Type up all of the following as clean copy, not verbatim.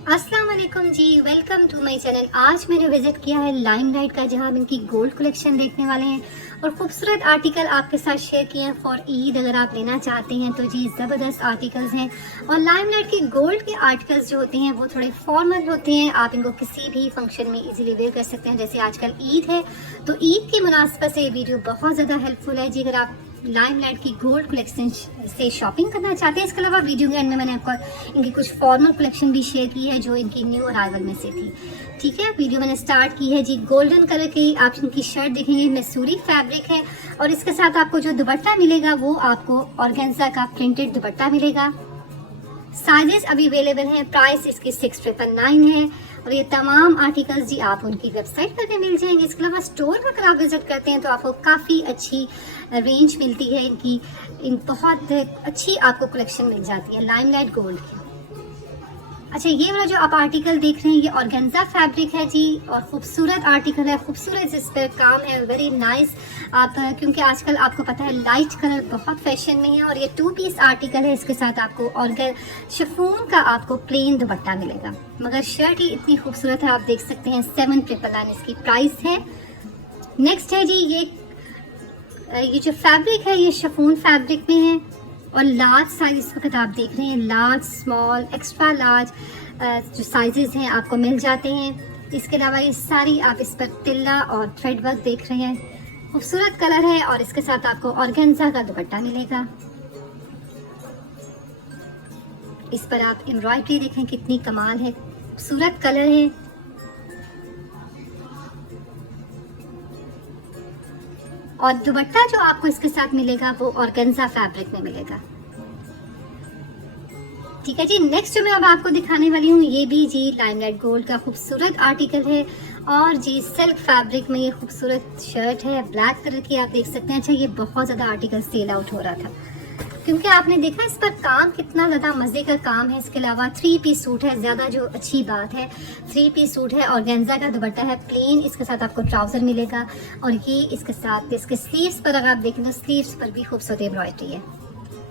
अस्सलाम वालेकुम जी, welcome to my channel. आज मैंने विजिट किया है लाइमलाइट का, जहां हम इनकी गोल्ड कलेक्शन देखने वाले हैं और खूबसूरत आर्टिकल आपके साथ शेयर किए हैं फॉर ईद। अगर आप लेना चाहते हैं तो जी ज़बरदस्त आर्टिकल्स हैं। और लाइमलाइट की गोल्ड के आर्टिकल्स जो होते हैं वो थोड़े फॉर्मल होते हैं, आप इनको किसी भी फंक्शन में इजीली वेयर कर सकते हैं। जैसे आजकल ईद है तो ईद की मुनासबत से ये वीडियो बहुत ज़्यादा हेल्पफुल है जी, अगर आप लाइमलाइट की गोल्ड कलेक्शन से शॉपिंग करना चाहते हैं। इसके अलावा वीडियो के एंड में मैंने आपको इनकी कुछ फॉर्मल कलेक्शन भी शेयर की है जो इनकी न्यू अराइवल में से थी। ठीक है, वीडियो मैंने स्टार्ट की है जी। गोल्डन कलर की आप इनकी शर्ट देखेंगे, मैसूरी फैब्रिक है और इसके साथ आपको जो दुपट्टा मिलेगा वो आपको ऑर्गेन्जा का प्रिंटेड दुपट्टा मिलेगा। साइजेस अभी अवेलेबल हैं, प्राइस इसकी 6999 है और ये तमाम आर्टिकल्स जी आप उनकी वेबसाइट पर भी मिल जाएंगे। इसके अलावा स्टोर पर अगर आप विजिट करते हैं तो आपको काफ़ी अच्छी रेंज मिलती है इनकी, इन बहुत अच्छी आपको कलेक्शन मिल जाती है लाइमलाइट गोल्ड की। अच्छा, ये वाला जो आप आर्टिकल देख रहे हैं ये ऑर्गेन्जा फैब्रिक है जी और खूबसूरत आर्टिकल है, खूबसूरत इस पर काम है, वेरी नाइस। आप क्योंकि आजकल आपको पता है लाइट कलर बहुत फैशन में है और ये 2 पीस आर्टिकल है। इसके साथ आपको ऑर्गन शिफॉन का आपको प्लेन दुपट्टा मिलेगा, मगर शर्ट ही इतनी खूबसूरत है, आप देख सकते हैं। 7999 इसकी प्राइस है। नेक्स्ट है जी ये जो फैब्रिक है ये शिफॉन फैब्रिक में है और लार्ज साइज इस वक्त आप देख रहे हैं, लार्ज, स्मॉल, एक्स्ट्रा लार्ज जो साइजेस हैं आपको मिल जाते हैं। इसके अलावा ये सारी आप इस पर तिल्ला और थ्रेड वर्क देख रहे हैं, खूबसूरत कलर है और इसके साथ आपको ऑर्गेन्जा का दुपट्टा मिलेगा। इस पर आप एम्ब्रॉयडरी देखें कितनी कमाल है, खूबसूरत कलर है। और दुपट्टा जो आपको इसके साथ मिलेगा वो ऑर्गेन्जा फैब्रिक में मिलेगा। ठीक है जी, नेक्स्ट जो मैं अब आपको दिखाने वाली हूँ ये भी जी लाइमलाइट गोल्ड का खूबसूरत आर्टिकल है और जी सिल्क फैब्रिक में ये खूबसूरत शर्ट है, ब्लैक कलर की, आप देख सकते हैं। अच्छा, ये बहुत ज़्यादा आर्टिकल सेल आउट हो रहा था क्योंकि आपने देखा इस पर काम कितना ज़्यादा मज़े का काम है। इसके अलावा 3 पीस सूट है, ज़्यादा जो अच्छी बात है 3 पीस सूट है, ऑर्गेन्जा का दुपट्टा है प्लेन, इसके साथ आपको ट्राउज़र मिलेगा और ये इसके साथ इसके स्लीव्स पर अगर आप देखें तो स्लीव्स पर भी खूबसूरत एम्ब्रॉयडरी है।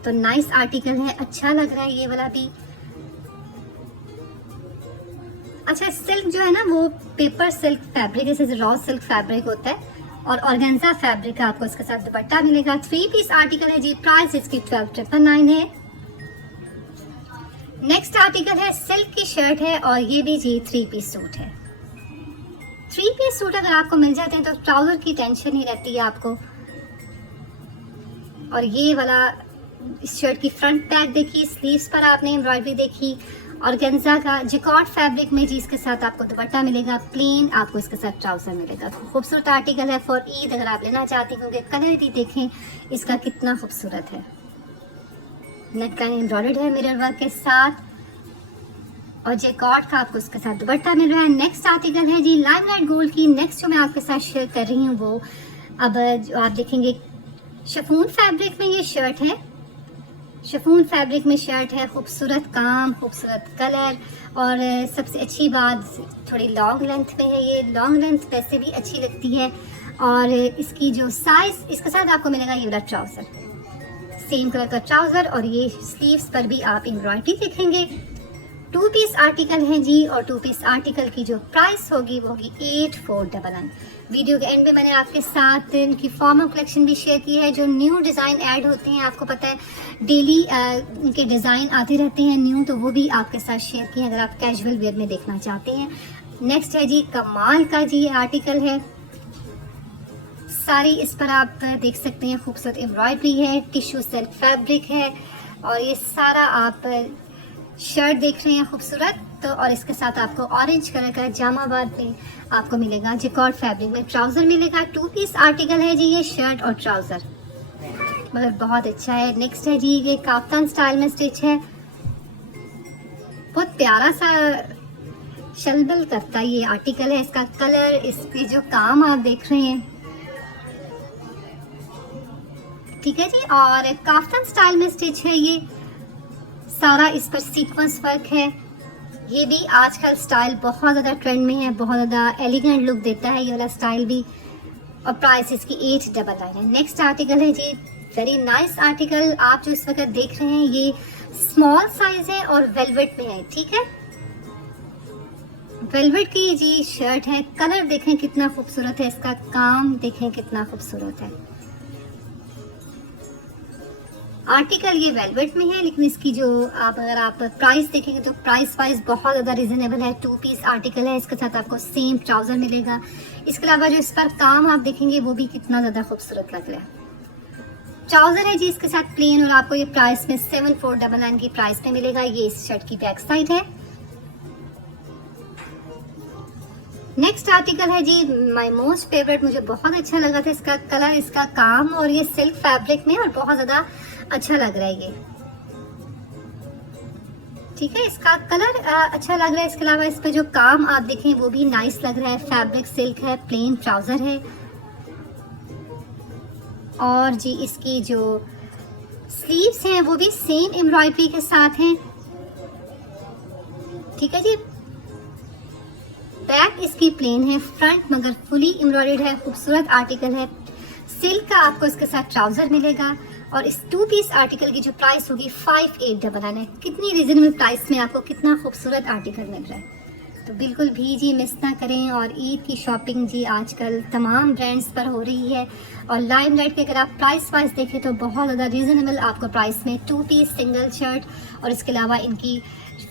तो नाइस आर्टिकल है, अच्छा लग रहा है ये वाला भी। अच्छा, सिल्क जो है ना वो पेपर सिल्क फैब्रिक है, जैसे रॉ सिल्क फैब्रिक होता है और ऑर्गेन्जा फैब्रिक का आपको इसके साथ दुपट्टा मिलेगा। 3 पीस आर्टिकल है जी, प्राइस इसकी 12999 है। नेक्स्ट आर्टिकल है सिल्क की शर्ट है और ये भी जी 3 पीस सूट है। 3 पीस सूट अगर आपको मिल जाते हैं तो ट्राउजर की टेंशन ही रहती है आपको। और ये वाला इस शर्ट की फ्रंट पैक देखी, स्लीव्स पर आपने एम्ब्रॉयडरी देखी, ऑर्गेन्जा का जिकॉर्ड फैब्रिक में जी इसके साथ आपको दुपट्टा मिलेगा प्लेन, आपको इसके साथ ट्राउजर मिलेगा। खूबसूरत आर्टिकल है फॉर ईद अगर आप लेना चाहते हैं, क्योंकि कलर भी देखें इसका कितना खूबसूरत है। नेकलाइन एम्ब्रॉयडर्ड है मिरर वर्क के साथ और जिकॉर्ड का आपको इसके साथ दुपट्टा मिल रहा है। नेक्स्ट आर्टिकल है जी लाइमलाइट गोल्ड की। नेक्स्ट जो मैं आपके साथ शेयर कर रही हूँ वो अब जो आप देखेंगे शिफॉन फैब्रिक में ये शर्ट है, शिफॉन फैब्रिक में शर्ट है, खूबसूरत काम, खूबसूरत कलर और सबसे अच्छी बात थोड़ी लॉन्ग लेंथ में है। ये लॉन्ग लेंथ वैसे भी अच्छी लगती है और इसकी जो साइज इसके साथ आपको मिलेगा ये वाला ट्राउज़र, सेम कलर का ट्राउज़र और ये स्लीव्स पर भी आप एम्ब्रॉयडरी देखेंगे। 2 पीस आर्टिकल है जी और 2 पीस आर्टिकल की जो प्राइस होगी वो होगी 8499। वीडियो के एंड में मैंने आपके साथ इनकी फॉर्मल कलेक्शन भी शेयर की है, जो न्यू डिज़ाइन ऐड होते हैं, आपको पता है डेली इनके डिज़ाइन आते रहते हैं न्यू, तो वो भी आपके साथ शेयर किए अगर आप कैजुअल वेयर में देखना चाहते हैं। नेक्स्ट है जी कमाल का जी आर्टिकल है, सारी इस पर आप देख सकते हैं, खूबसूरत एम्ब्रॉयडरी है, टिश्यू सिल्क फैब्रिक है और ये सारा आप शर्ट देख रहे हैं खूबसूरत। तो और इसके साथ आपको ऑरेंज कलर का जामाबाद में आपको मिलेगा, जिकॉर्ड फैब्रिक में ट्राउज़र मिलेगा। 2 पीस आर्टिकल है जी ये शर्ट और ट्राउज़र, मगर बहुत अच्छा है। नेक्स्ट है जी ये काफ्तान स्टाइल में स्टिच है, बहुत प्यारा सा शलबल करता ये आर्टिकल है। इसका कलर, इस पे जो काम आप देख रहे हैं, ठीक है जी। और काफ्तान स्टाइल में स्टिच है ये सारा, इस पर सीक्वेंस वर्क है। ये भी आजकल स्टाइल बहुत ज़्यादा ट्रेंड में है, बहुत ज़्यादा एलिगेंट लुक देता है ये वाला स्टाइल भी और प्राइस इसकी 899 है। नेक्स्ट आर्टिकल है जी वेरी नाइस आर्टिकल, आप जो इस वक्त देख रहे हैं ये स्मॉल साइज है और वेलवेट में है, ठीक है। वेलवेट की जी शर्ट है, कलर देखें कितना खूबसूरत है, इसका काम देखें कितना खूबसूरत है। आर्टिकल ये वेलवेट में है, लेकिन इसकी जो अगर आप प्राइस देखेंगे तो प्राइस वाइज बहुत ज़्यादा रिजनेबल है। 2 पीस आर्टिकल है, इसके साथ आपको सेम ट्राउज़र मिलेगा। इसके अलावा जो इस पर काम आप देखेंगे वो भी कितना ज़्यादा खूबसूरत लग रहा है। ट्राउज़र है जी इसके साथ प्लेन, और आपको ये प्राइस में 7499 की प्राइस में मिलेगा। ये इस शर्ट की बैक साइड है। नेक्स्ट आर्टिकल है जी माय मोस्ट फेवरेट, मुझे बहुत अच्छा लगा था इसका कलर, इसका काम, और ये सिल्क फैब्रिक में और बहुत ज़्यादा अच्छा लग रहा है ये। ठीक है, इसका कलर अच्छा लग रहा है। इसके अलावा इस पे जो काम आप देखें वो भी नाइस लग रहा है। फैब्रिक सिल्क है, प्लेन ट्राउजर है, और जी इसकी जो स्लीव्स हैं वो भी सेम एम्ब्रॉयडरी के साथ हैं। ठीक है जी, बैक इसकी प्लेन है, फ्रंट मगर फुली एम्ब्रॉयडर्ड है। खूबसूरत आर्टिकल है, सिल्क का आपको इसके साथ ट्राउजर मिलेगा। और इस 2 पीस आर्टिकल की जो प्राइस होगी 5899 है। कितनी रीजनेबल प्राइस में आपको कितना खूबसूरत आर्टिकल मिल रहा है, तो बिल्कुल भी जी मिस ना करें। और ईद की शॉपिंग जी आजकल तमाम ब्रांड्स पर हो रही है, और लाइमलाइट के अगर आप प्राइस वाइज देखें तो बहुत ज़्यादा रीजनेबल आपको प्राइस में 2 पीस सिंगल शर्ट और इसके अलावा इनकी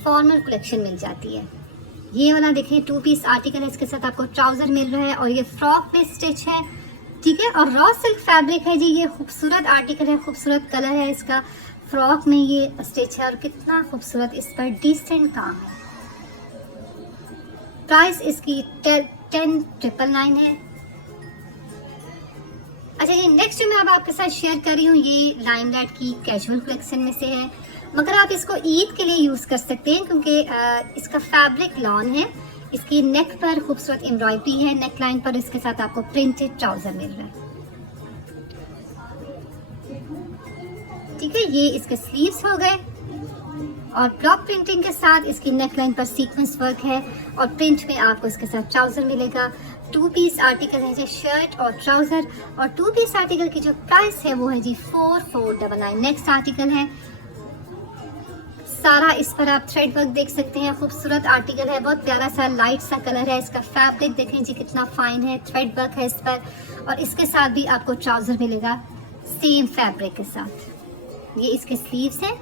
फॉर्मल कलेक्शन मिल जाती है। ये वाला देखें 2 पीस आर्टिकल है, इसके साथ आपको ट्राउजर मिल रहा है, और ये फ्रॉक में स्टिच है। ठीक है, और रॉ सिल्क फैब्रिक है जी, ये खूबसूरत आर्टिकल है, खूबसूरत कलर है इसका। फ्रॉक में ये स्टिच है, और कितना खूबसूरत इस पर डिसेंट काम है। प्राइस इसकी 10,999 है। अच्छा जी, नेक्स्ट जो मैं अब आपके साथ शेयर कर रही हूँ ये लाइमलाइट की कैजुअल कलेक्शन में से है, मगर आप इसको ईद के लिए यूज़ कर सकते हैं क्योंकि इसका फैब्रिक लॉन है। इसकी नेक पर खूबसूरत एम्ब्रॉयडरी है, नेक लाइन पर इसके साथ आपको प्रिंटेड ट्राउजर मिल रहा है। ठीक है, ये इसके स्लीव्स हो गए, और ब्लॉक प्रिंटिंग के साथ इसकी नेक लाइन पर सीक्वेंस वर्क है, और प्रिंट में आपको इसके साथ ट्राउजर मिलेगा। 2 पीस आर्टिकल है जी, शर्ट और ट्राउजर, और 2 पीस आर्टिकल की जो प्राइस है वो है जी 4499। नेक्स्ट आर्टिकल है, सारा इस पर आप थ्रेड वर्क देख सकते हैं। खूबसूरत आर्टिकल है, बहुत प्यारा सा लाइट सा कलर है। इसका फैब्रिक देखें जी कितना फाइन है, थ्रेड वर्क है इस पर, और इसके साथ भी आपको ट्राउजर मिलेगा सेम फैब्रिक के साथ। ये इसके स्लीव्स हैं,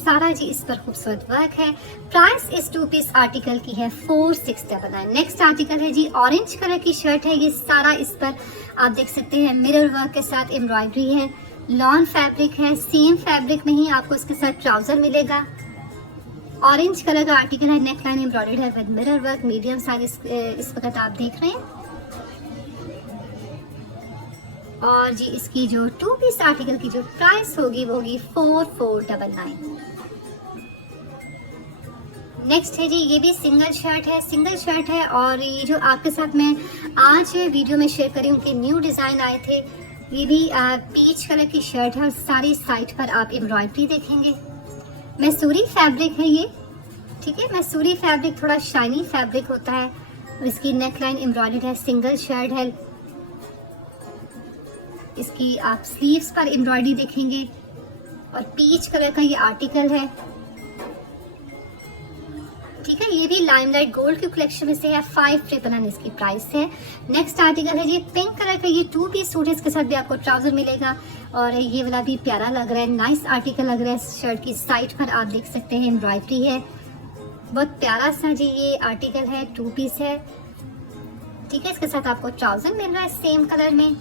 सारा जी इस पर खूबसूरत वर्क है। प्राइस इस 2 पीस आर्टिकल की है 4699। नेक्स्ट आर्टिकल है जी ऑरेंज कलर की शर्ट है, ये सारा इस पर आप देख सकते हैं मिरर वर्क के साथ एम्ब्रॉयडरी है, लॉन फैब्रिक है, सेम फैब्रिक में ही आपको इसके साथ ट्राउजर मिलेगा। ऑरेंज कलर का आर्टिकल है, नेक लाइन एम्ब्रॉयडर्ड है with mirror work, medium size इस वक्त आप देख रहे हैं। और जी इसकी जो 2 पीस आर्टिकल की जो प्राइस होगी वो होगी 4499। नेक्स्ट है जी, ये भी सिंगल शर्ट है, और ये जो आपके साथ मैं आज वीडियो में शेयर करी हूँ कि न्यू डिज़ाइन आए थे। ये भी पीच कलर की शर्ट है, और सारी साइड पर आप एम्ब्रॉयडरी देखेंगे। मैसूरी फैब्रिक है ये। ठीक है, मैसूरी फैब्रिक थोड़ा शाइनी फैब्रिक होता है, और इसकी नेक लाइन एम्ब्रॉयडर्ड है, सिंगल शर्ट है। इसकी आप स्लीव्स पर एम्ब्रॉयडरी देखेंगे, और पीच कलर का ये आर्टिकल है। ठीक है, ये भी लाइमलाइट गोल्ड की कलेक्शन में से है, 5999 इसकी प्राइस है। नेक्स्ट आर्टिकल है जी पिंक कलर का, ये 2 पीस सूट है, इसके साथ भी आपको ट्राउजर मिलेगा, और ये वाला भी प्यारा लग रहा है, नाइस आर्टिकल लग रहा है। शर्ट की साइड पर आप देख सकते हैं एम्ब्रॉयडरी है, बहुत प्यारा सा जी ये आर्टिकल है, 2 पीस है। ठीक है, इसके साथ आपको ट्राउजर मिल रहा है सेम कलर में,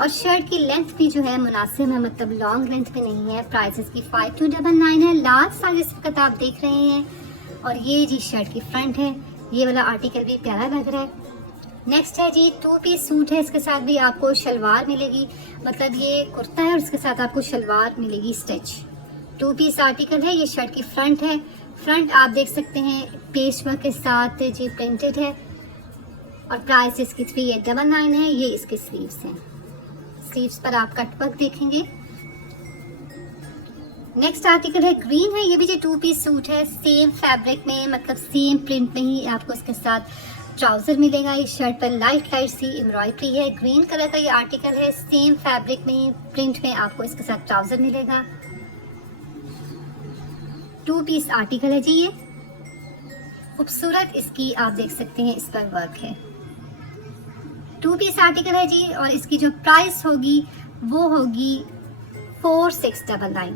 और शर्ट की लेंथ भी जो है मुनासिब है, मतलब लॉन्ग लेंथ में नहीं है। प्राइस इसकी 5299 है। लार्ज साइज इस वक्त आप देख रहे हैं, और ये जी शर्ट की फ्रंट है। ये वाला आर्टिकल भी प्यारा लग रहा है। नेक्स्ट है जी 2 पीस सूट है, इसके साथ भी आपको शलवार मिलेगी, मतलब ये कुर्ता है और इसके साथ आपको शलवार मिलेगी स्टिच। 2 पीस आर्टिकल है, ये शर्ट की फ्रंट है। फ्रंट आप देख सकते हैं पेस्ट वर्क के साथ जी प्रिंटेड है, और प्राइस इसकी 3899 है। ये इसके स्लीव्स हैं, स्लीव्स पर आप कट वर्क देखेंगे। नेक्स्ट आर्टिकल है ग्रीन है, ये भी जो 2 पीस सूट है, सेम फैब्रिक में, मतलब सेम प्रिंट में ही आपको इसके साथ ट्राउजर मिलेगा। इस शर्ट पर लाइट सी एम्ब्रॉयडरी है। ग्रीन कलर का ये आर्टिकल है, सेम फैब्रिक में ही, प्रिंट में आपको इसके साथ ट्राउजर मिलेगा। 2 पीस आर्टिकल है जी। ये खूबसूरत इसकी आप देख सकते हैं इस पर वर्क है। 2 पीस आर्टिकल है जी और इसकी जो प्राइस होगी वो होगी 4699।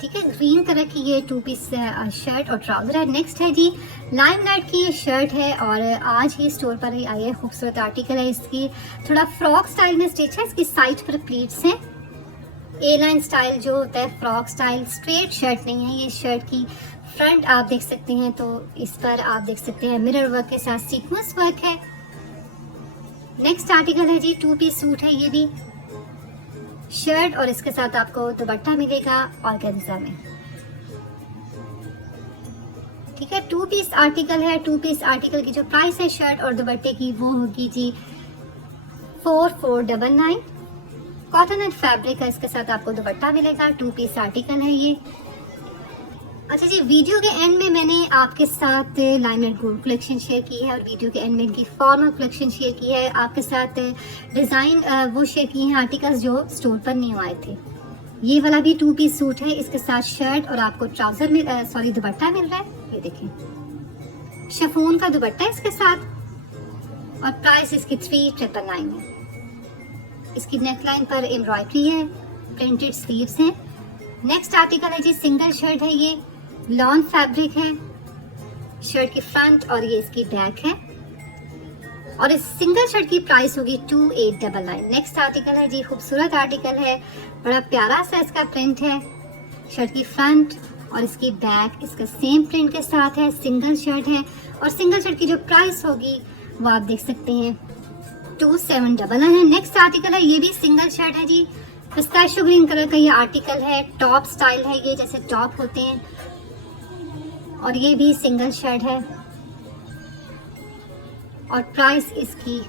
ठीक है, ग्रीन कलर की ये 2 पीस शर्ट और ट्राउजर है। नेक्स्ट है जी लाइमलाइट की ये शर्ट है और आज ही स्टोर पर ही आई है। खूबसूरत आर्टिकल है, इसकी थोड़ा फ्रॉक स्टाइल में स्टिच है। इसकी साइड पर प्लीट्स हैं, ए लाइन स्टाइल जो होता है फ्रॉक स्टाइल। स्ट्रेट शर्ट नहीं है ये। शर्ट की फ्रंट आप देख सकते हैं तो इस पर आप देख सकते हैं मिरर वर्क के साथ सीक्वेंस वर्क है। नेक्स्ट आर्टिकल है जी 2 पीस सूट है। ये भी शर्ट और इसके साथ आपको दुपट्टा मिलेगा ऑर्गेन्जा में। ठीक है, 2 पीस आर्टिकल है। 2 पीस आर्टिकल की जो प्राइस है शर्ट और दुपट्टे की वो होगी जी 4499। कॉटन एंड फैब्रिक है, इसके साथ आपको दुपट्टा मिलेगा। 2 पीस आर्टिकल है ये। अच्छा जी, वीडियो के एंड में मैंने आपके साथ लाइमलाइट गोल्ड कलेक्शन शेयर की है और वीडियो के एंड में इनकी फॉर्मल कलेक्शन शेयर की है। आपके साथ डिज़ाइन वो शेयर किए हैं आर्टिकल्स जो स्टोर पर न्यू आए थे। ये वाला भी 2 पीस सूट है, इसके साथ शर्ट और आपको ट्राउजर में दुपट्टा मिल रहा है। ये देखें, शिफॉन का दुपट्टा है इसके साथ और प्राइस इसकी 3999 है। इसकी नेकलाइन पर एम्ब्रॉयडरी है, प्रिंटेड स्लीव्स हैं। नेक्स्ट आर्टिकल है जी सिंगल शर्ट है। ये लॉन फैब्रिक है। शर्ट की फ्रंट और ये इसकी बैक है और इस सिंगल शर्ट की प्राइस होगी 2899। नेक्स्ट आर्टिकल है जी खूबसूरत आर्टिकल है, बड़ा प्यारा सा इसका प्रिंट है। शर्ट की फ्रंट और इसकी बैक इसका सेम प्रिंट के साथ है। सिंगल शर्ट है और सिंगल शर्ट की जो प्राइस होगी वो आप देख सकते हैं 2799 है। नेक्स्ट आर्टिकल है, ये भी सिंगल शर्ट है जी। पिस्ताशियो ग्रीन कलर का ये आर्टिकल है। टॉप स्टाइल है ये, जैसे टॉप होते हैं, और ये भी सिंगल शर्ट है और प्राइस इसकी।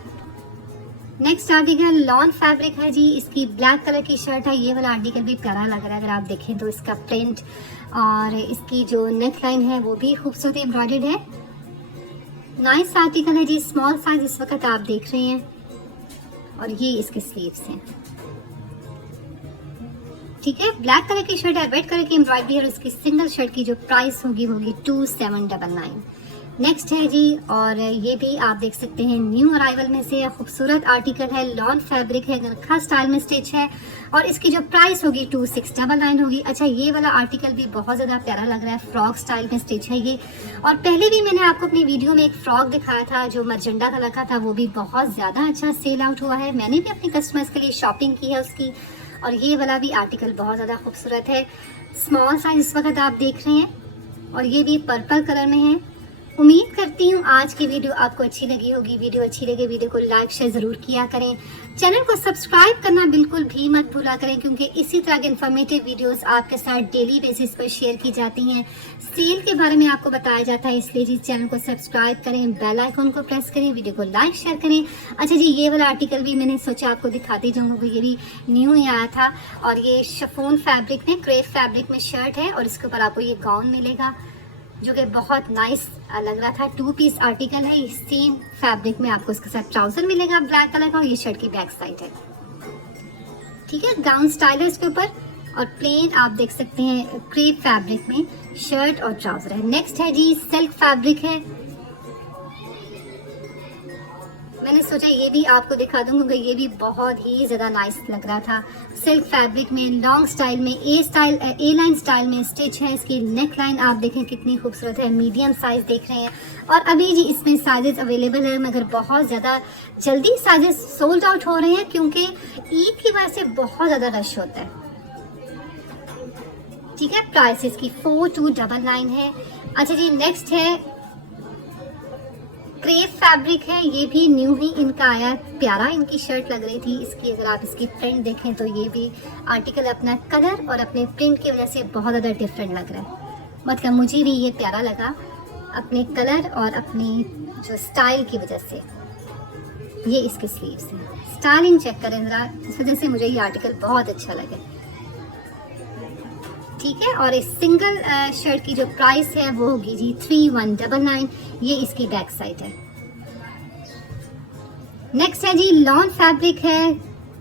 नेक्स्ट आर्टिकल लॉन फैब्रिक है जी। इसकी ब्लैक कलर की शर्ट है। ये वाला आर्टिकल भी प्यारा लग रहा है अगर आप देखें तो। इसका प्रिंट और इसकी जो नेक लाइन है वो भी खूबसूरत एम्ब्रॉयडर्ड है। नाइस आर्टिकल है जी। स्मॉल साइज इस वक्त आप देख रहे हैं और ये इसके स्लीव्स हैं। ठीक है, ब्लैक कलर की शर्ट है, रेड कलर की एम्ब्रॉयडरी है और उसकी सिंगल शर्ट की जो प्राइस होगी 2799। नेक्स्ट है जी और ये भी आप देख सकते हैं न्यू अराइवल में से खूबसूरत आर्टिकल है। लॉन फैब्रिक है, गरखा स्टाइल में स्टिच है और इसकी जो प्राइस होगी 2699 होगी। अच्छा, ये वाला आर्टिकल भी बहुत ज़्यादा प्यारा लग रहा है, फ्रॉक स्टाइल में स्टिच है ये। और पहले भी मैंने आपको अपनी वीडियो में एक फ्रॉक दिखाया था जो मरजंडा कलर का था, वो भी बहुत ज़्यादा अच्छा सेल आउट हुआ है। मैंने भी अपने कस्टमर्स के लिए शॉपिंग की है उसकी। और ये वाला भी आर्टिकल बहुत ज़्यादा खूबसूरत है। स्मॉल साइज इस वक्त आप देख रहे हैं और ये भी पर्पल कलर में है। उम्मीद करती हूँ आज की वीडियो आपको अच्छी लगी होगी। वीडियो अच्छी लगे वीडियो को लाइक शेयर ज़रूर किया करें। चैनल को सब्सक्राइब करना बिल्कुल भी मत भूला करें क्योंकि इसी तरह के इन्फॉर्मेटिव वीडियोस आपके साथ डेली बेसिस पर शेयर की जाती हैं। सेल के बारे में आपको बताया जाता है, इसलिए जी चैनल को सब्सक्राइब करें, बेल आइकन को प्रेस करें, वीडियो को लाइक शेयर करें। अच्छा जी, ये वाला आर्टिकल भी मैंने सोचा आपको दिखाती जाऊँगा, ये भी न्यू ही आया था और ये शिफॉन फैब्रिक में, क्रेप फैब्रिक में शर्ट है और इसके ऊपर आपको ये गाउन मिलेगा जो कि बहुत नाइस लग रहा था। 2 पीस आर्टिकल है, सेम फैब्रिक में आपको इसके साथ ट्राउजर मिलेगा ब्लैक कलर का और ये शर्ट की बैक साइड है। ठीक है, गाउन स्टाइल है इसके ऊपर और प्लेन आप देख सकते हैं क्रेप फैब्रिक में शर्ट और ट्राउजर है। नेक्स्ट है जी सिल्क फैब्रिक है। मैंने सोचा ये भी आपको दिखा दूं क्योंकि ये भी बहुत ही ज़्यादा नाइस लग रहा था। सिल्क फैब्रिक में लॉन्ग स्टाइल में ए लाइन स्टाइल में स्टिच है। इसकी नेक लाइन आप देखें कितनी खूबसूरत है, मीडियम साइज देख रहे हैं। और अभी जी इसमें साइजेस अवेलेबल है मगर बहुत ज़्यादा जल्दी साइजेस सोल्ड आउट हो रहे हैं क्योंकि ईद की वजह से बहुत ज़्यादा रश होता है। ठीक है, प्राइस इसकी 4299 है। अच्छा जी, नेक्स्ट है क्रेप फैब्रिक है। ये भी न्यू ही इनका आया, प्यारा इनकी शर्ट लग रही थी। इसकी अगर आप इसकी प्रिंट देखें तो ये भी आर्टिकल अपना कलर और अपने प्रिंट की वजह से बहुत ज़्यादा डिफरेंट लग रहा है। मतलब मुझे भी ये प्यारा लगा अपने कलर और अपनी जो स्टाइल की वजह से। ये इसके स्लीव्स हैं, स्टाइलिंग चेक करें ज़रा, इस वजह से मुझे ये आर्टिकल बहुत अच्छा लगा। ठीक है, और इस सिंगल शर्ट की जो प्राइस है वो होगी जी 3199। ये इसकी बैक साइड है। नेक्स्ट है जी लॉन फैब्रिक है,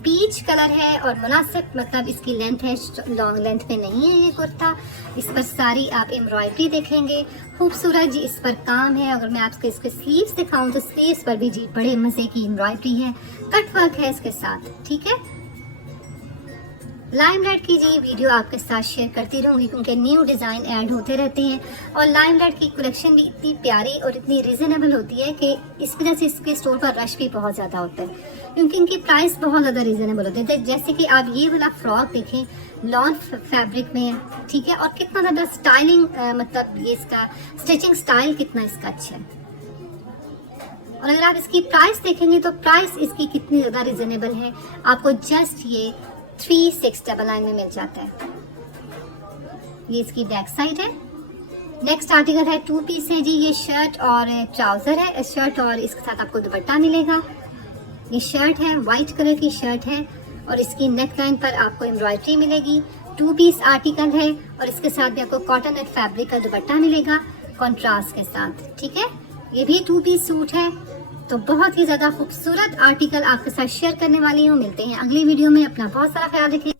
पीच कलर है और मुनासिब मतलब इसकी लेंथ है, लॉन्ग लेंथ में नहीं है ये कुर्ता। इस पर सारी आप एम्ब्रॉयडरी देखेंगे, खूबसूरत जी इस पर काम है। अगर मैं आपको इसके स्लीव्स दिखाऊं तो स्लीव्स पर भी जी बड़े मज़े की एम्ब्रॉयडरी है, कट वर्क है इसके साथ, ठीक है। लाइमलाइट की जी वीडियो आपके साथ शेयर करती रहूँगी क्योंकि न्यू डिज़ाइन ऐड होते रहते हैं और लाइमलाइट की कलेक्शन भी इतनी प्यारी और इतनी रिजनेबल होती है कि इस वजह से इसके स्टोर पर रश भी बहुत ज़्यादा होता है क्योंकि इनकी प्राइस बहुत ज़्यादा रिजनेबल होती है। जैसे कि आप ये वाला फ्रॉक देखें, लॉन फैब्रिक में, ठीक है, और कितना ज़्यादा स्टाइलिंग मतलब ये इसका स्टिचिंग स्टाइल कितना इसका अच्छा है। और अगर आप इसकी प्राइस देखेंगे तो प्राइस इसकी कितनी ज़्यादा रिजनेबल है, आपको जस्ट ये 3699 में मिल जाता है। ये इसकी बैक साइड है। नेक्स्ट आर्टिकल है 2 पीस है जी, ये शर्ट और ट्राउजर है, शर्ट और इसके साथ आपको दुपट्टा मिलेगा। ये शर्ट है, वाइट कलर की शर्ट है और इसकी नेक लाइन पर आपको एम्ब्रॉयडरी मिलेगी। 2 पीस आर्टिकल है और इसके साथ भी आपको कॉटन एंड फैब्रिक का दुपट्टा मिलेगा कॉन्ट्रास्ट के साथ, ठीक है। ये भी 2 पीस सूट है। तो बहुत ही ज़्यादा खूबसूरत आर्टिकल आपके साथ शेयर करने वाली हूँ। मिलते हैं अगली वीडियो में, अपना बहुत सारा ख्याल रखें।